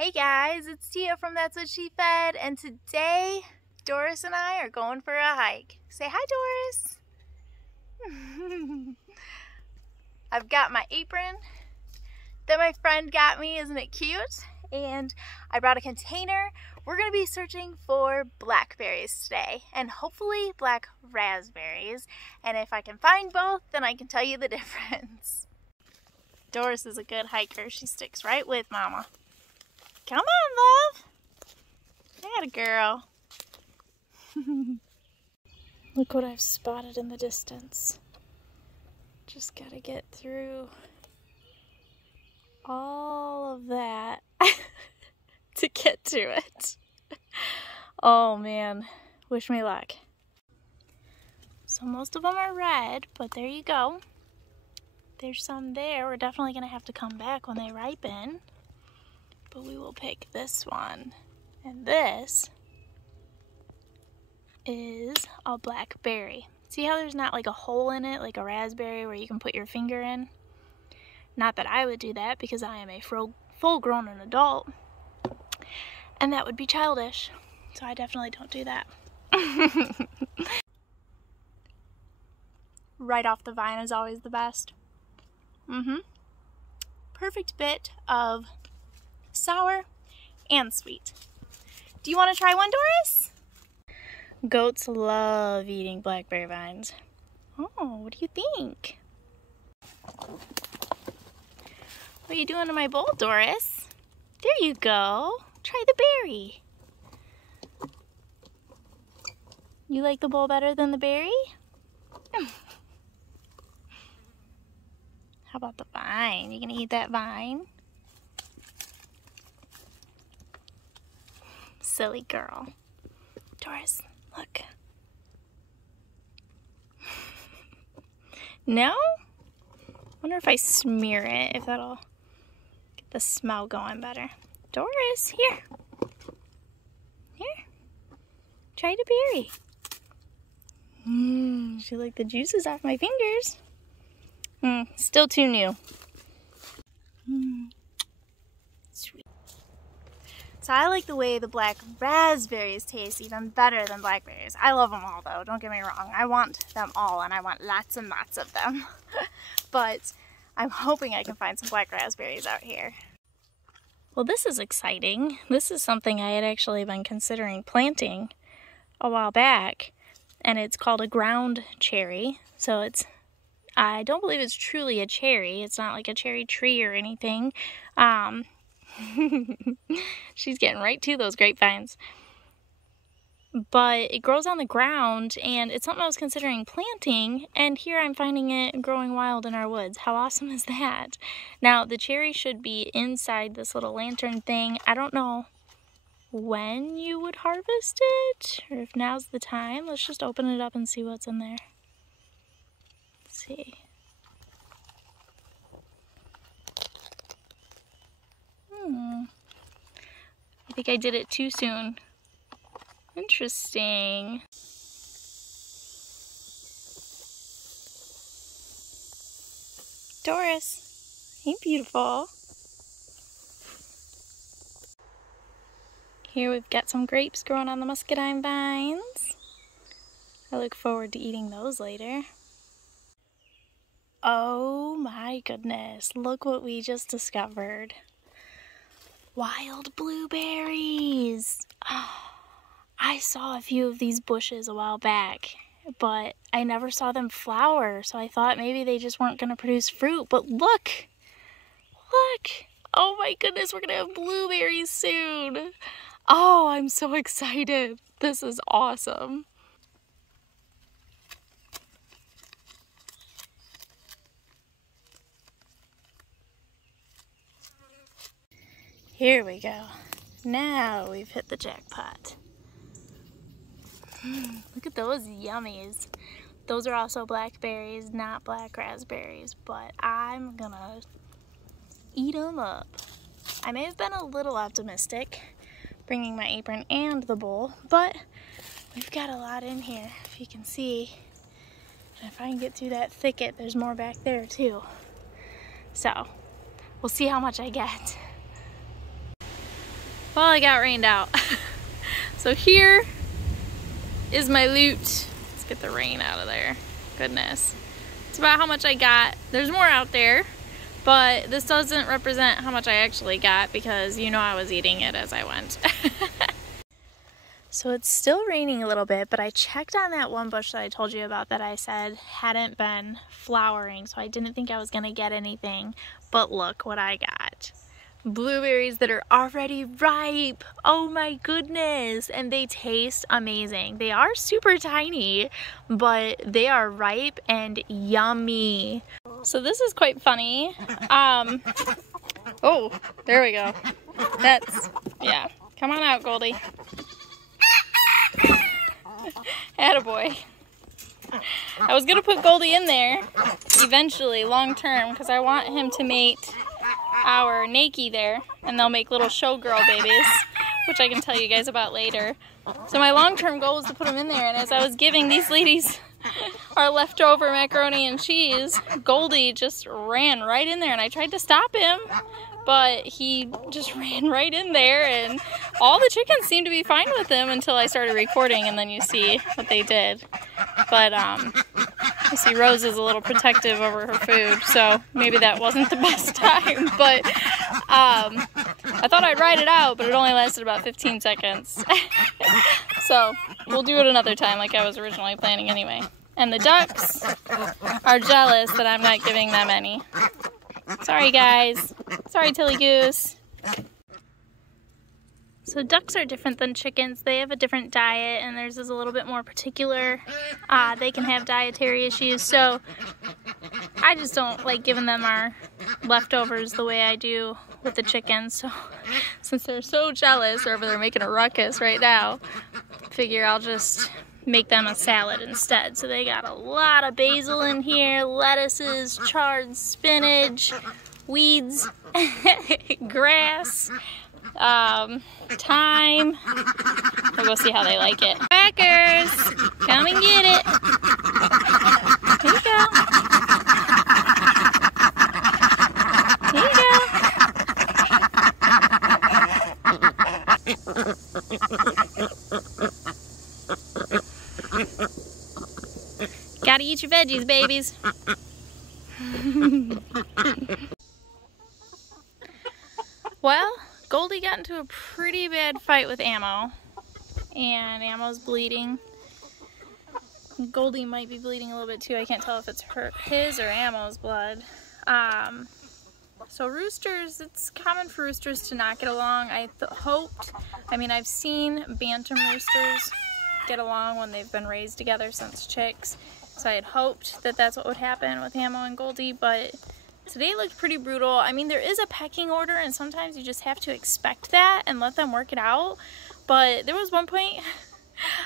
Hey guys, it's Tia from That's What She Fed, and today Doris and I are going for a hike. Say hi, Doris. I've got my apron that my friend got me, isn't it cute? And I brought a container. We're gonna be searching for blackberries today, and hopefully black raspberries. And if I can find both, then I can tell you the difference. Doris is a good hiker. She sticks right with Mama. Come on, love. Atta girl. Look what I've spotted in the distance. Just gotta get through all of that to get to it. Oh man, wish me luck. So most of them are red, but there you go. There's some there. We're definitely gonna have to come back when they ripen. But we will pick this one. And this is a blackberry. See how there's not like a hole in it, like a raspberry where you can put your finger in? Not that I would do that because I am a full-grown adult. And that would be childish. So I definitely don't do that. Right off the vine is always the best. Perfect bit of sour and sweet. Do you want to try one, Doris? Goats love eating blackberry vines. Oh, what do you think? What are you doing to my bowl, Doris? There you go. Try the berry. You like the bowl better than the berry? How about the vine? You gonna eat that vine? Silly girl. Doris, look. No? Wonder if I smear it, if that'll get the smell going better. Doris, here. Here. Try the berry. She licked the juices off my fingers. Still too new. Sweet. So I like the way the black raspberries taste even better than blackberries. I love them all though, don't get me wrong. I want them all and I want lots and lots of them. But I'm hoping I can find some black raspberries out here. Well, this is exciting. This is something I had actually been considering planting a while back. And it's called a ground cherry. So I don't believe it's truly a cherry. It's not like a cherry tree or anything. She's getting right to those grapevines. But it grows on the ground, and it's something I was considering planting, and here I'm finding it growing wild in our woods. How awesome is that? Now, the cherry should be inside this little lantern thing. I don't know when you would harvest it, or if now's the time. Let's just open it up and see what's in there. Let's see. I think I did it too soon. Interesting. Doris, ain't beautiful. Here we've got some grapes growing on the muscadine vines. I look forward to eating those later. Oh my goodness, look what we just discovered. Wild blueberries. Oh, I saw a few of these bushes a while back, but I never saw them flower, so I thought maybe they just weren't going to produce fruit. But look! Look! Oh my goodness, we're going to have blueberries soon! Oh, I'm so excited! This is awesome! Here we go. Now we've hit the jackpot. Look at those yummies. Those are also blackberries, not black raspberries, but I'm gonna eat them up. I may have been a little optimistic bringing my apron and the bowl, but we've got a lot in here, if you can see. And if I can get through that thicket, there's more back there too. So, we'll see how much I get. Well, I got rained out. So here is my loot. Let's get the rain out of there. Goodness. It's about how much I got. There's more out there, but this doesn't represent how much I actually got because you know I was eating it as I went. So it's still raining a little bit, but I checked on that one bush that I told you about that I said hadn't been flowering, so I didn't think I was gonna get anything, but look what I got. Blueberries that are already ripe. Oh my goodness. And they taste amazing. They are super tiny, but they are ripe and yummy. So this is quite funny. Oh, there we go. Yeah. Come on out, Goldie. Attaboy. I was gonna put Goldie in there eventually, long term, because I want him to mate our Nakey there, and they'll make little showgirl babies, which I can tell you guys about later. So my long-term goal was to put them in there, and as I was giving these ladies our leftover macaroni and cheese, Goldie just ran right in there, and I tried to stop him, but he just ran right in there, and all the chickens seemed to be fine with him until I started recording, and then you see what they did. But you see Rose is a little protective over her food, so maybe that wasn't the best time, but I thought I'd ride it out, but it only lasted about 15 seconds. So we'll do it another time like I was originally planning anyway. And the ducks are jealous that I'm not giving them any. Sorry guys. Sorry Tilly Goose. So ducks are different than chickens. They have a different diet, and theirs is a little bit more particular. They can have dietary issues, so I just don't like giving them our leftovers the way I do with the chickens. So since they're so jealous, or if they're making a ruckus right now, I figure I'll just make them a salad instead. So they got a lot of basil in here, lettuces, charred spinach, weeds, grass, thyme. We'll go see how they like it. Crackers, come and get it. Here you go. Gotta eat your veggies, babies. Well, Goldie got into a pretty bad fight with Ammo, and Ammo's bleeding. Goldie might be bleeding a little bit too. I can't tell if it's his or Ammo's blood. So roosters, it's common for roosters to not get along. I've seen bantam roosters get along when they've been raised together since chicks. So I had hoped that that's what would happen with Ammo and Goldie, but today looked pretty brutal. I mean, there is a pecking order, and sometimes you just have to expect that and let them work it out. But there was one point,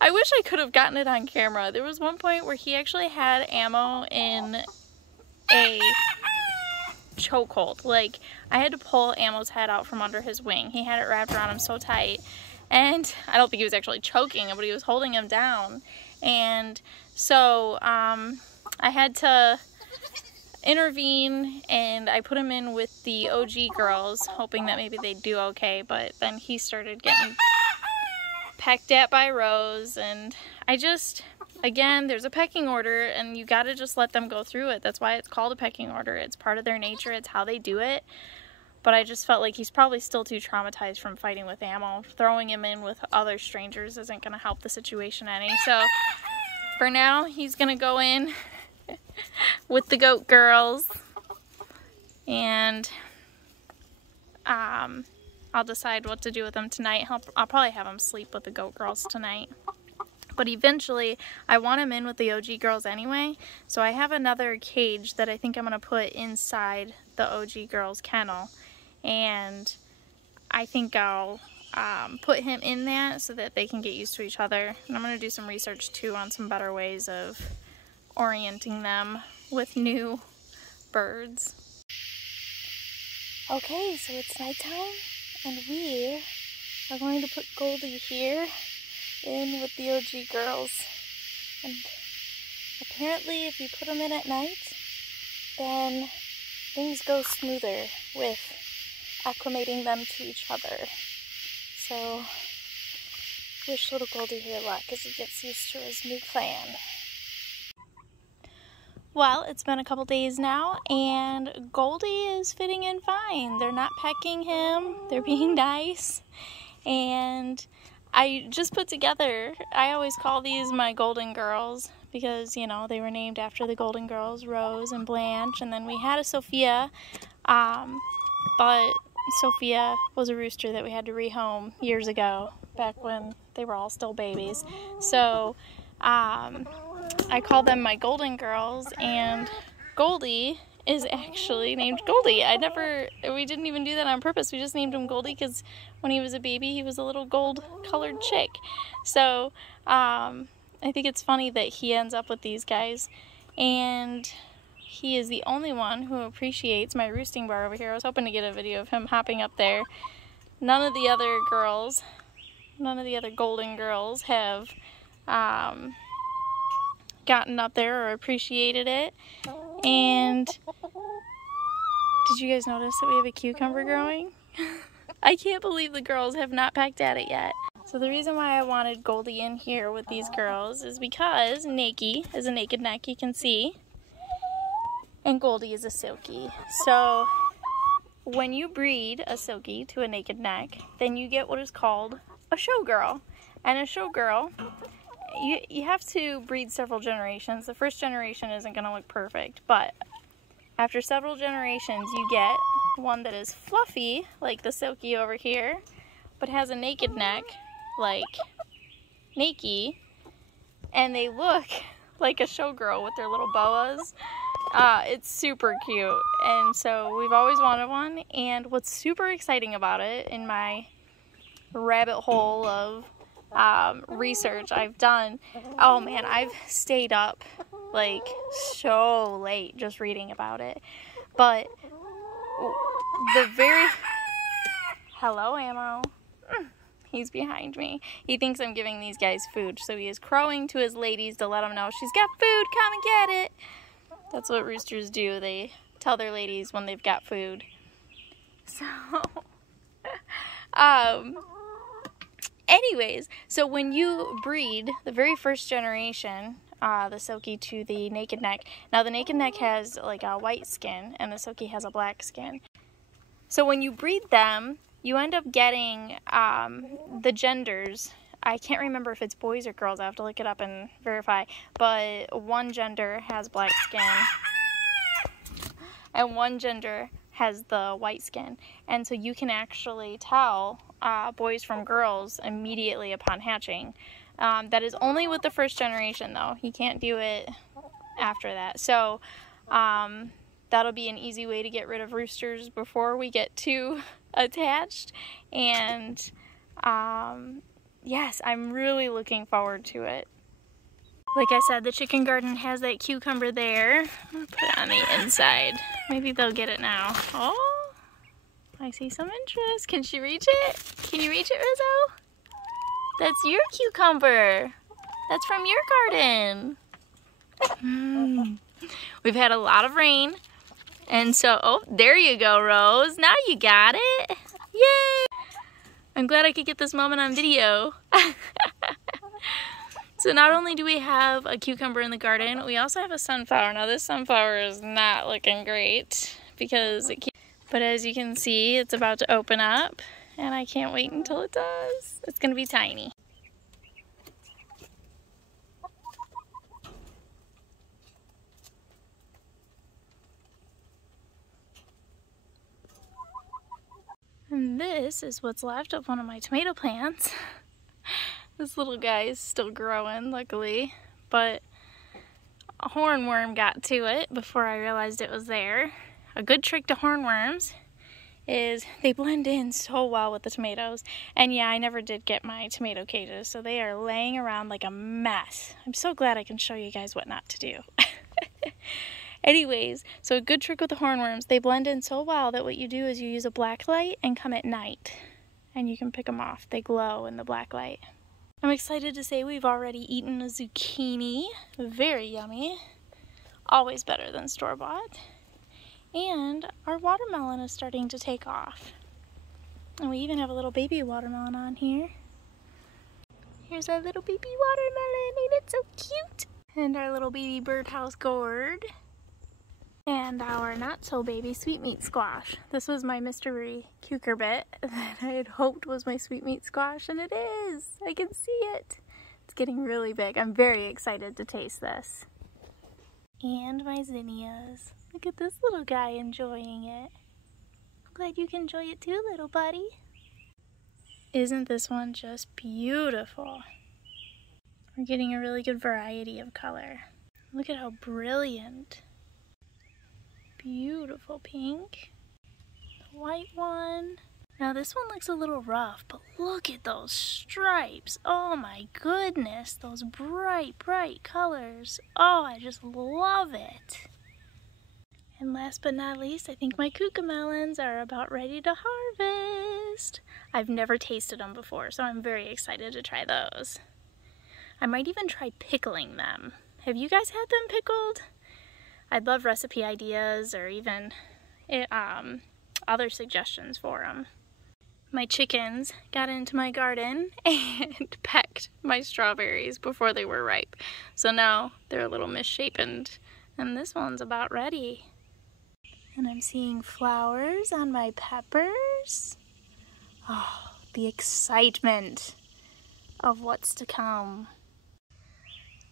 I wish I could have gotten it on camera. There was one point where he actually had Ammo in a chokehold. Like, I had to pull Ammo's head out from under his wing. He had it wrapped around him so tight. And I don't think he was actually choking him, but he was holding him down. And so I had to intervene, and I put him in with the OG girls, hoping that maybe they'd do okay. But then he started getting pecked at by Rose, and again, there's a pecking order, and you gotta just let them go through it. That's why it's called a pecking order. It's part of their nature. It's how they do it. But I just felt like he's probably still too traumatized from fighting with Ammo. Throwing him in with other strangers isn't gonna help the situation any. So for now, he's gonna go in with the goat girls, and I'll decide what to do with him tonight. I'll probably have him sleep with the goat girls tonight. But eventually, I want him in with the OG girls anyway, so I have another cage that I think I'm going to put inside the OG girls' kennel, and I think I'll put him in that so that they can get used to each other. And I'm going to do some research too on some better ways of orienting them with new birds. Okay, so it's nighttime, and we are going to put Goldie here in with the OG girls. And apparently if you put them in at night, then things go smoother with acclimating them to each other. So, wish little Goldie here luck as he gets used to his new clan. Well, it's been a couple days now, and Goldie is fitting in fine. They're not pecking him, they're being nice, and I just put together, I always call these my golden girls, because, you know, they were named after the golden girls, Rose and Blanche, and then we had a Sophia, but Sophia was a rooster that we had to rehome years ago, back when they were all still babies. So, I call them my golden girls, and Goldie is actually named Goldie. We didn't even do that on purpose. We just named him Goldie because when he was a baby, he was a little gold-colored chick. So, I think it's funny that he ends up with these guys, and he is the only one who appreciates my roosting bar over here. I was hoping to get a video of him hopping up there. None of the other golden girls have gotten up there or appreciated it. And did you guys notice that we have a cucumber growing? I can't believe the girls have not pecked at it yet. So the reason why I wanted Goldie in here with these girls is because Nakey is a naked neck, you can see, and Goldie is a silky. So when you breed a silky to a naked neck, then you get what is called a showgirl. And a showgirl, you have to breed several generations. The first generation isn't going to look perfect, but after several generations you get one that is fluffy, like the silky over here, but has a naked neck, like Nakey, and they look like a showgirl with their little boas. It's super cute, and so we've always wanted one, and what's super exciting about it, in my rabbit hole of research I've done, oh man, I've stayed up like so late just reading about it. But hello, Ammo. He's behind me. He thinks I'm giving these guys food, so he is crowing to his ladies to let them know she's got food, come and get it. That's what roosters do. They tell their ladies when they've got food. So anyways, so when you breed the very first generation, the silky to the naked neck, now the naked neck has like a white skin and the silky has a black skin. So when you breed them, you end up getting the genders. I can't remember if it's boys or girls. I have to look it up and verify. But one gender has black skin and one gender has the white skin. And so you can actually tell boys from girls immediately upon hatching. That is only with the first generation though. You can't do it after that. So that'll be an easy way to get rid of roosters before we get too attached. And yes, I'm really looking forward to it. Like I said, the chicken garden has that cucumber there. I'm gonna put it on the inside. Maybe they'll get it now. Oh, I see some interest. Can she reach it? Can you reach it, Rizzo? That's your cucumber. That's from your garden. We've had a lot of rain. And so, oh, there you go, Rose. Now you got it. Yay! I'm glad I could get this moment on video. So not only do we have a cucumber in the garden, we also have a sunflower. Now this sunflower is not looking great because but as you can see, it's about to open up and I can't wait until it does. It's gonna be tiny. And this is what's left of one of my tomato plants. This little guy is still growing, luckily, but a hornworm got to it before I realized it was there. A good trick to hornworms is they blend in so well with the tomatoes. And yeah, I never did get my tomato cages, so they are laying around like a mess. I'm so glad I can show you guys what not to do. Anyways, so a good trick with the hornworms, they blend in so well that what you do is you use a black light and come at night. And you can pick them off. They glow in the black light. I'm excited to say we've already eaten a zucchini. Very yummy. Always better than store-bought. And our watermelon is starting to take off. And we even have a little baby watermelon on here. Here's our little baby watermelon, ain't it so cute? And our little baby birdhouse gourd. And our not-so-baby sweetmeat squash. This was my mystery cucurbit that I had hoped was my sweetmeat squash, and it is! I can see it! It's getting really big. I'm very excited to taste this. And my zinnias. Look at this little guy enjoying it. I'm glad you can enjoy it too, little buddy. Isn't this one just beautiful? We're getting a really good variety of color. Look at how brilliant. Beautiful pink. The white one. Now this one looks a little rough, but look at those stripes. Oh my goodness, those bright, bright colors. Oh, I just love it. And last but not least, I think my cucamelons are about ready to harvest. I've never tasted them before, so I'm very excited to try those. I might even try pickling them. Have you guys had them pickled? I'd love recipe ideas or even other suggestions for them. My chickens got into my garden and pecked my strawberries before they were ripe. So now they're a little misshapen, and this one's about ready. And I'm seeing flowers on my peppers. Oh, the excitement of what's to come.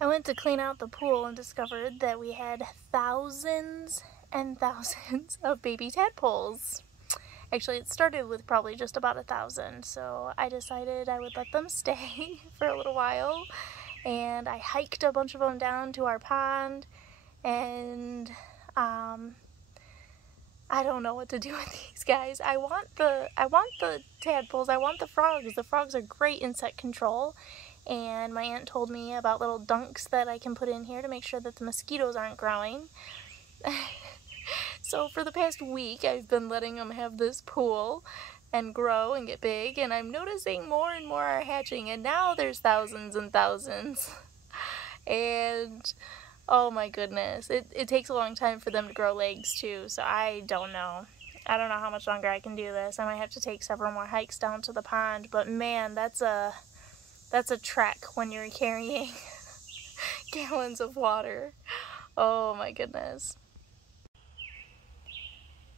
I went to clean out the pool and discovered that we had thousands and thousands of baby tadpoles. Actually, it started with probably just about 1,000, so I decided I would let them stay for a little while. And I hiked a bunch of them down to our pond, and I don't know what to do with these guys. I want the tadpoles, I want the frogs. The frogs are great insect control. And my aunt told me about little dunks that I can put in here to make sure that the mosquitoes aren't growing. So for the past week, I've been letting them have this pool and grow and get big, and I'm noticing more and more are hatching, and now there's thousands and thousands. And oh my goodness, it takes a long time for them to grow legs too, so I don't know. I don't know how much longer I can do this. I might have to take several more hikes down to the pond, but man, that's a trek when you're carrying gallons of water. Oh my goodness.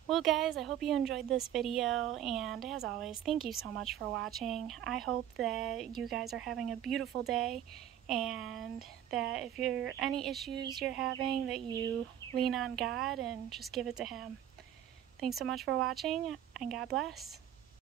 Well guys, I hope you enjoyed this video, and as always, thank you so much for watching. I hope that you guys are having a beautiful day, and that if you're any issues you're having, that you lean on God and just give it to Him. Thanks so much for watching, and God bless.